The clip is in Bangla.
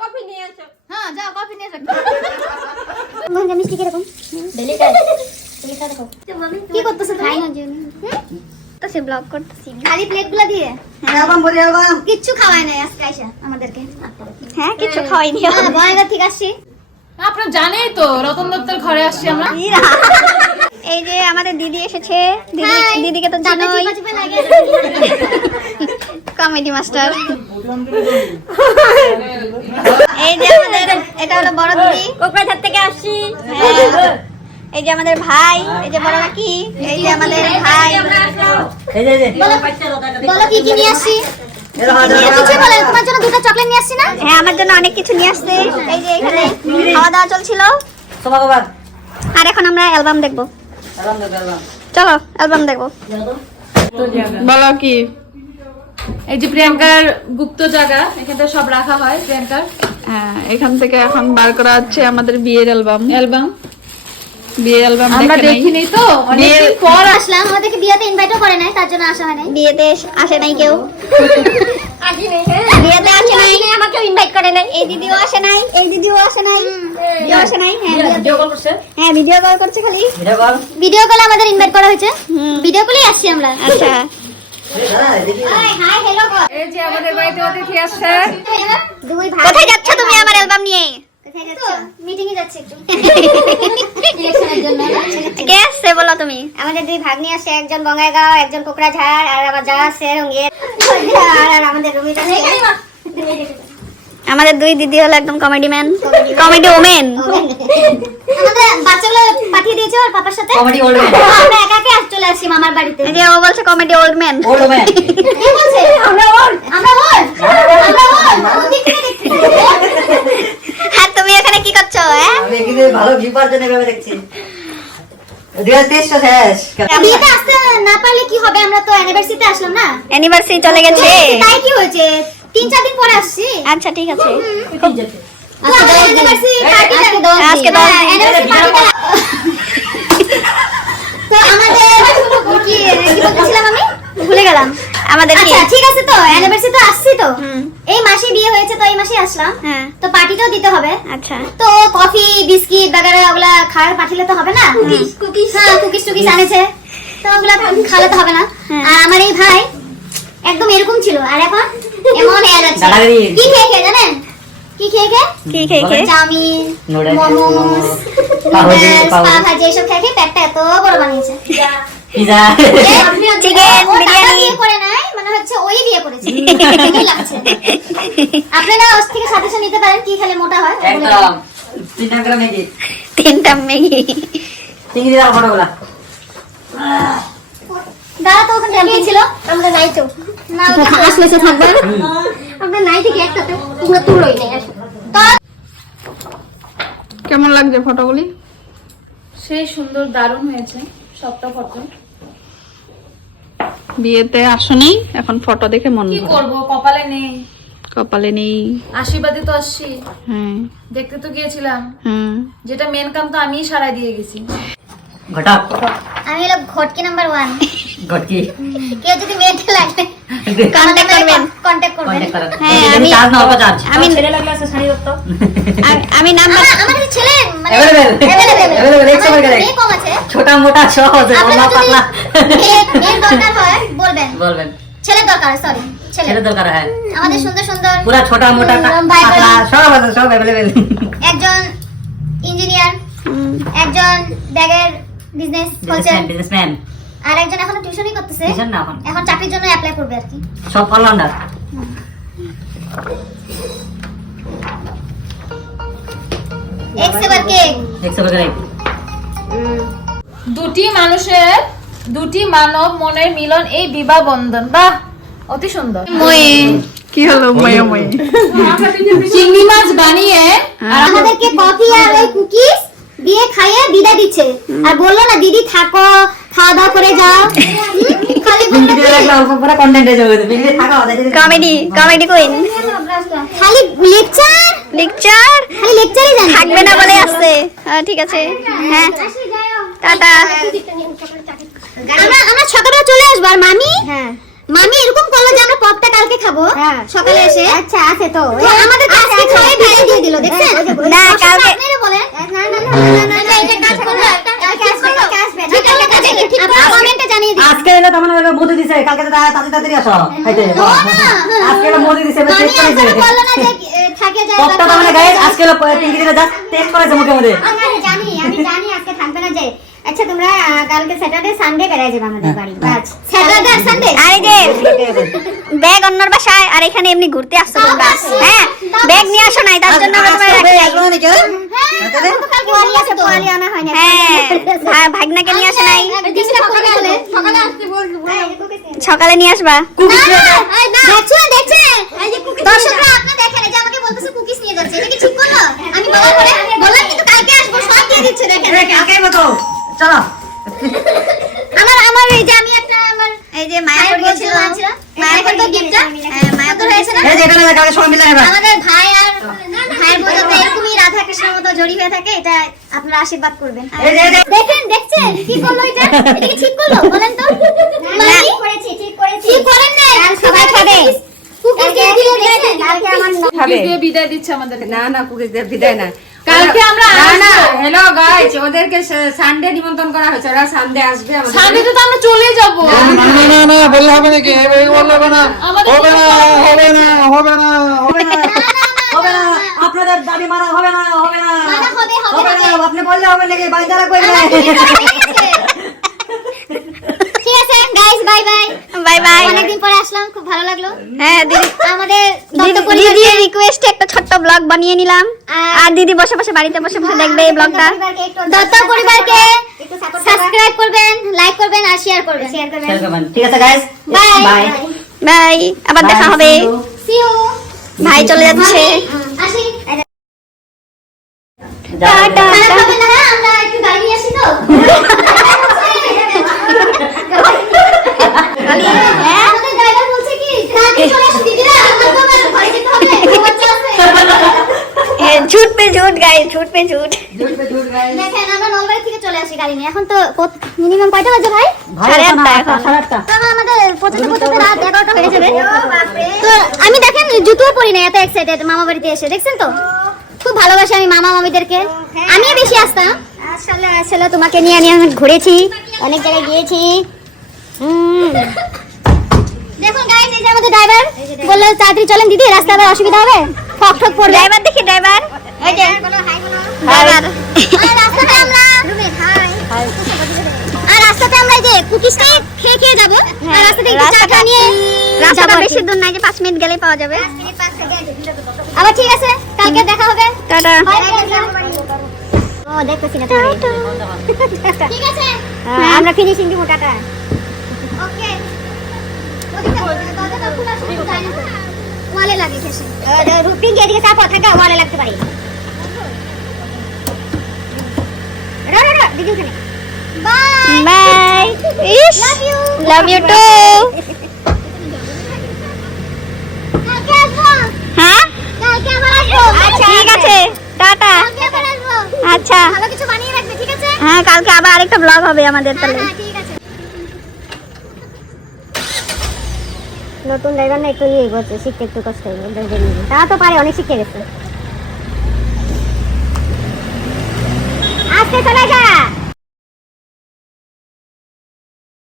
কফি নিয়ে এসো। হ্যাঁ যাও কফি নিয়ে এসো। ভাঙ্গা মিষ্টি কিরকম? ডেলি খাই। তুমি খা দেখো। কি করতেছো তুমি? তো সে ব্লগ করতেছি। খালি প্লেটগুলো দিয়ে কিচ্ছু খাওয়াই নাই আজকে আইসা আমাদেরকে। হ্যাঁ কিছু খাওয়াইনি। বয়গা ঠিক আসছি। আপনারা জানেই তো রতন দত্তের ঘরে আসছি আমরা। এই যে আমাদের দিদি এসেছে। দিদিকে তো জানোই, কমেডি মাস্টার। এই যে আমাদের এটা হলো বড় দিদি, কোকড়াঝাড় থেকে আসছি। হ্যাঁ। এই যে আমাদের ভাই, এই যে বড় কাকি, এই যে আমাদের ভাই। বলো কি কি নিয়ে আসছি? কিছু বলে তোমার জন্য দুটো চকলেট নিয়ে আসছি না? হ্যাঁ আমার জন্য অনেক কিছু নিয়ে আসছে। এই যে এখানে খাওয়া দাওয়া চলছিল, আর এখন আমরা অ্যালবাম দেখবো। চলো অ্যালবাম দেখবো। বলো কি? এই যে প্রিয়াঙ্কার গুপ্ত জায়গা, এখানে সব রাখা হয় প্রিয়াঙ্কার। হ্যাঁ, এখান থেকে এখন বার করা হচ্ছে আমাদের বিয়ের অ্যালবাম। বিয়ের অ্যালবাম আমরা দেখিনি তো, অনেকদিন পর আসলাম, আমাদেরকে বিয়েতে ইনভাইটও করে নাই, তার জন্য আসা হয় নাই। বিয়েতে আসে নাই কেউ, বিয়েতে আসে নাই, আমাকেও ইনভাইট করে নাই। এই দিদিও আসে নাই, এই দিদিও আসে নাই, দিদিও আসে নাই। হ্যাঁ ভিডিও কল করছে খালি। ভিডিও কলে আমাদের ইনভাইট করা হয়েছে, ভিডিও কলেই আসছি আমরা। আচ্ছা হাই হ্যালো। এই যে আমাদের বাড়িতে অতিথি আসছে। দুই ভাই কোথায় যাচ্ছ তুমি আমার অ্যালবাম নিয়ে? কোথায় যাচ্ছ? মিটিং এ যাচ্ছি একটু ইলেকশনের জন্য। কে আসছে বলো তুমি? আমাদের দুই ভাগ্নি আছে, একজন বঙ্গাইগাঁও, একজন কোকড়াঝাড়, আর আমার যা আছে রঙের, আর আমাদের রুমিত আছে। আমাদের দুই দিদি হলো একদম কমেডি ম্যান, কমেডি ওমেন। আমাদের বাচ্চাগুলো পাঠিয়ে দিয়েছে ওর পাপার সাথে। Comedy old man. আমরা একা একা চলে আসছি মামার বাড়িতে। এই যে ও বলছে comedy old man. Old man. কি বলছে? আমরা ওর, আমরা ওর, আমরা ওর। ওদিক থেকে দেখছি। আর তুমি এখানে কি করছো? হ্যাঁ আমি এখানে ভালো ভিউ পাওয়ার জন্য এভাবে দেখছি। রিয়াল টেস্ট শেষ। বিয়েতে আসতে না পারলে কি হবে? আমরা তো অ্যানিভার্সারিতে আসলাম না। অ্যানিভার্সারি চলে গেছে। তাই কি হয়েছে? 3-4 দিন পরে আসছি। আচ্ছা ঠিক আছে। আজকে অ্যানিভার্সারি পার্টি আজকে 10 দিন। Anniversary party. তো আমাদের কি বলছিলাম আমি? ভুলে গেলাম। আমাদের কি? আচ্ছা ঠিক আছে, তো অ্যানিভার্সারি তো আসছি তো। এই মাসে বিয়ে হয়েছে তো এই মাসে আসলাম। হ্যাঁ তো পার্টিটাও দিতে হবে। আচ্ছা তো কফি বিস্কিট বাগারা ওগুলা খাওয়ার পাঠালে তো হবে না। হ্যাঁ কুকিজ টুকিজ আনেছে, তো ওগুলা খাওয়ালে তো হবে না। আর আমার এই ভাই একদম এরকম ছিল, আর এখন এমন হয়ে যাচ্ছে। দাদাগিরি। কি খেয়ে খেয়ে জানেন? কি খেয়ে খেয়ে? কি খেয়ে খেয়ে? চাউমিন, নুডলস, মোমোস, পাউরুটি, পা ভাজি এসব খেয়ে খেয়ে পেটটা এত বড় বানিয়েছে। পিজা। চিকেন ওর দাদা বিরিয়ানি। বিয়ে করে নাই, মনে হচ্ছে ওই বিয়ে করেছে। এমনই লাগছে। আপনারা ওর থেকে সাজেশন নিতে পারেন কি খেলে মোটা হয়। একদম 3 গ্রাম ম্যাগি। 3টা ম্যাগি। চিংড়ি দাও ফটোগুলা। দাদা তো ওখানে কে ছিল? আমরা নাই তো। না আসলে সে থাকবে। আমরা নাই থেকে একটাতে পুরো তুলই নাই আসলে। তো কেমন লাগছে ফটোগুলি? সেই সুন্দর, দারুণ হয়েছে সবটা ফটো। বিয়েতে আসনি, এখন ফটো দেখে মন কি করব, কপালে নেই। কপালে নেই। আশীর্বাদে তো আসছি, হ্যাঁ দেখতে তো গিয়েছিলাম, হ্যাঁ। যেটা মেন কাম তো আমিই সারাই দিয়ে গেছি। ঘটক। আমি হলো ঘটকি নাম্বার 1। ঘটকি। কেউ যদি মেয়েটা লাগে কন্টাক্ট করবেন। কন্টাক্ট করবেন। কন্টাক্ট করো। হ্যাঁ, আমি চার্জ না অল্প চার্জ। আমি ছেলে লাগলে আছে শাড়ি করতো। আমি নাম্বার আমাদের ছেলে মানে Available, 100 করে। মেয়ে কম আছে। ছোটা মোটা সব আছে, আপনারা লম্বা যদি পাতলা। মেয়ের দরকার হয় বলবেন। বলবেন। ছেলের দরকার, সরি ছেলে। ছেলে দরকার হয়। আমাদের সুন্দর সুন্দর পুরা ছোটা মোটা ভাই পাতলা বোন। সব আছে, সব अवेलेबल। একজন ইঞ্জিনিয়ার, একজন ব্যাগের বিজনেস করছে, বিজনেসম্যান। আর একজন এখন টিউশনই করতেছে। টিউশন না এখন। এখন চাকরির জন্য অ্যাপ্লাই করবে আর কি। সব অলরাউন্ডার। এক সেবার কেক। 100 করে। দুটি মানুষের, দুটি মানব মনের মিলন, এই বিবাহ বন্ধন। বাহ, অতি সুন্দর। মই কি হলো? ময়ে ময়ে চিংড়ি মাছ বানিয়ে আর আমাদেরকে কফি আর ওই কুকিজ দিয়ে খাইয়ে বিদায় দিচ্ছে, আর বললো না দিদি থাকো, খাওয়া দাওয়া করে যাও। খালি বললো ভিডিও লাগলে অল্প পুরা কন্টেন্ট হয়ে যাবে। ভিডিও থাকা আমাদের কমেডি কুইন। খালি লেকচার, লেকচার খালি লেকচারই জানি। থাকবে না বলে আসছে। ঠিক আছে, হ্যাঁ টাটা। আমরা সকালে চলে আসবো। আর মামি মামি এরকম করলো যে আমরা পপটা কালকে খাবো সকালে এসে। আচ্ছা আছে তো আমাদের আজকে খাওয়াই বিদায় দিয়ে দিল, দেখছেন? না, কালকে আপনারা বলেন না না না না এটা কাজ করলো, কালকে আসবে ঠিক আছে ঠিক করে কমেন্টে জানিয়ে দিন। আজকে এলো তার মানে হলো মোদি দিছে, কালকে তো তাড়াতাড়ি আসো খাইতে। আজকে এলো মোদি দিছে, মামি টেস্ট করেছে। আসলে বললো না যে থাকে যায় পপটা তার মানে গাইস আজকে এলো পিঙ্কি দিলে জাস্ট টেস্ট করেছে মুখে মধ্যে। আমি জানি আজকে থাকবে না যে। আচ্ছা তোমরা কালকে স্যাটারডে সানডে বেরিয়ে যাবে আমাদের বাড়ি। বাস স্যাটারডে আর সানডে। আর এই যে ব্যাগ অন্যর বাসায়, আর এখানে এমনি ঘুরতে আসছো তোমরা। হ্যাঁ, ব্যাগ নিয়ে আসো নাই, তার জন্য আমরা তোমার রাখি নাই। পোয়ালি আছে, পোয়ালি আনা হয় না। হ্যাঁ, ভাগনাকে নিয়ে আসো নাই, ডিস্টার্ব করে বলে সকালে আসতে সকালে নিয়ে আসবা। দেখছেন দর্শকরা আপনি দেখেন এই যে আমাকে বলতেছে কুকিজ নিয়ে যাচ্ছে, এটা কি ঠিক করলো? আমি বলার পরে বললাম কিন্তু কালকে আসবো, সব দিয়ে দিচ্ছে দেখেন। কালকে মতো চলো। আমার এই যে আমি একটা আমার এই যে মায়া গিয়েছিল, মায়াপুর তো গিফটটা মায়াপুর হয়েছে না এই যে এটা না কালকে সবাই মিলে নেবা। আমাদের ভাই আর ভাইয়ের মধ্যে তো এরকমই রাধা কৃষ্ণের মতো জড়ি হয়ে থাকে, এটা আপনারা আশীর্বাদ করবেন। এই যে দেখছেন কি করলো এটা? এটা কি ঠিক করলো বলেন তো? না, ঠিক করেছি ঠিক করেন না, সবাই খাবে কুকিজ দিয়ে দিলে দেখেন কালকে আমার কুকিজ দিয়ে বিদায় দিচ্ছে আমাদের। না না কুকিজ দিয়ে বিদায় না। কালকে আমরা না না হ্যালো গাইস, ওদেরকে সানডে নিমন্ত্রণ করা হয়েছে, ওরা সানডে আসবে আমাদের। সানডে তো আমরা চলে যাব। না বললে হবে নাকি? বললে হবে না, হবে না, হবে না, হবে না, হবে না, হবে না, আপনাদের দাবি মানা হবে না, হবে না, মানা হবে হবে না, আপনি বললে হবে নাকি? বাইদারা কই না। ঠিক আছে guys, bye bye bye bye. অনেকদিন পরে আসলাম, খুব ভালো লাগলো। হ্যাঁ দিদি, আমাদের দিদির রিকোয়েস্টে একটা ছোট্ট ব্লগ বানিয়ে নিলাম, আর দিদি বসে বসে বাড়িতে বসে বসে দেখবে এই ব্লগটা। দত্ত পরিবারকে সাবস্ক্রাইব করবেন, লাইক করবেন আর শেয়ার করবেন। ঠিক আছে গাইস, বাই বাই। বাই, আবার দেখা হবে। See you. ভাই চলে যাচ্ছে। আসি টাটা। খানা খাবেন না? হ্যাঁ, আমরা একটু গাড়ি নিয়ে আসি তো। আমাদের ড্রাইভার বলছে কি রাতে চলে আসুন দিদিরা, আমার তো আবার ঘরে যেতে হবে, বাচ্চা আছে। ঝুট পে ঝুট গাইস, ঝুট পে ঝুট। দেখেন আমরা নলবাড়ি থেকে চলে আসি গাড়ি নিয়ে। এখন তো মিনিমাম কয়টা বাজে ভাই? সাড়ে আটটা এখন। তাহলে আমাদের পৌঁছতে রাত 11টা হয়ে যাবে। তো আমি দেখেন জুতোও পরি না, এত এক্সাইটেড মামা বাড়িতে এসে। দেখছেন তো খুব ভালোবাসি আমি মামা মামিদেরকে, আমিও বেশি আসতাম। আসলে তোমাকে নিয়ে আমি অনেক ঘুরেছি, অনেক জায়গায় গিয়েছি। দেখুন গাইস, এই যে আমাদের ড্রাইভার বললো তাড়াতাড়ি চলেন দিদি, রাস্তা আবার অসুবিধা হবে, ঠক ঠক পড়বে। ড্রাইভার দেখি, ড্রাইভার। এই যে ড্রাইভার। আর রাস্তাতে আমরা এই যে কুকিজটা খেয়ে যাবো, আর রাস্তাতে একটু চা খা নিয়ে রাস্তাটা যাবো আর কি। বেশি দূর নাই, যে 5 মিনিট গেলেই পাওয়া যাবে। আবার ঠিক আছে, কালকে দেখা হবে। টাটা। ও দেখতেছি না তুমি। ঠিক আছে আমরা ফিনিশিং দিব, টাটা। ওকে ওয়ালে লাগে খেসে রুপিং কে দিকে চাপা থাকা ওয়ালে লাগতে পারে। দিদি ওখানে বাই বাই। ইস, লাভ ইউ টু। কালকে আসবো, হ্যাঁ, কালকে আবার আসবো। ঠিক আছে, টাটা। কালকে আবার আসবো, আচ্ছা, ভালো কিছু বানিয়ে রাখবে। ঠিক আছে হ্যাঁ, কালকে আবার আরেকটা ব্লগ হবে আমাদের তাহলে। হ্যাঁ ঠিক আছে। নতুন ড্রাইভার না একটু ইয়ে করছে, শিখতে একটু কষ্ট হবে। তারা তো পারে, অনেক শিখে গেছে। আজকে চলে যা।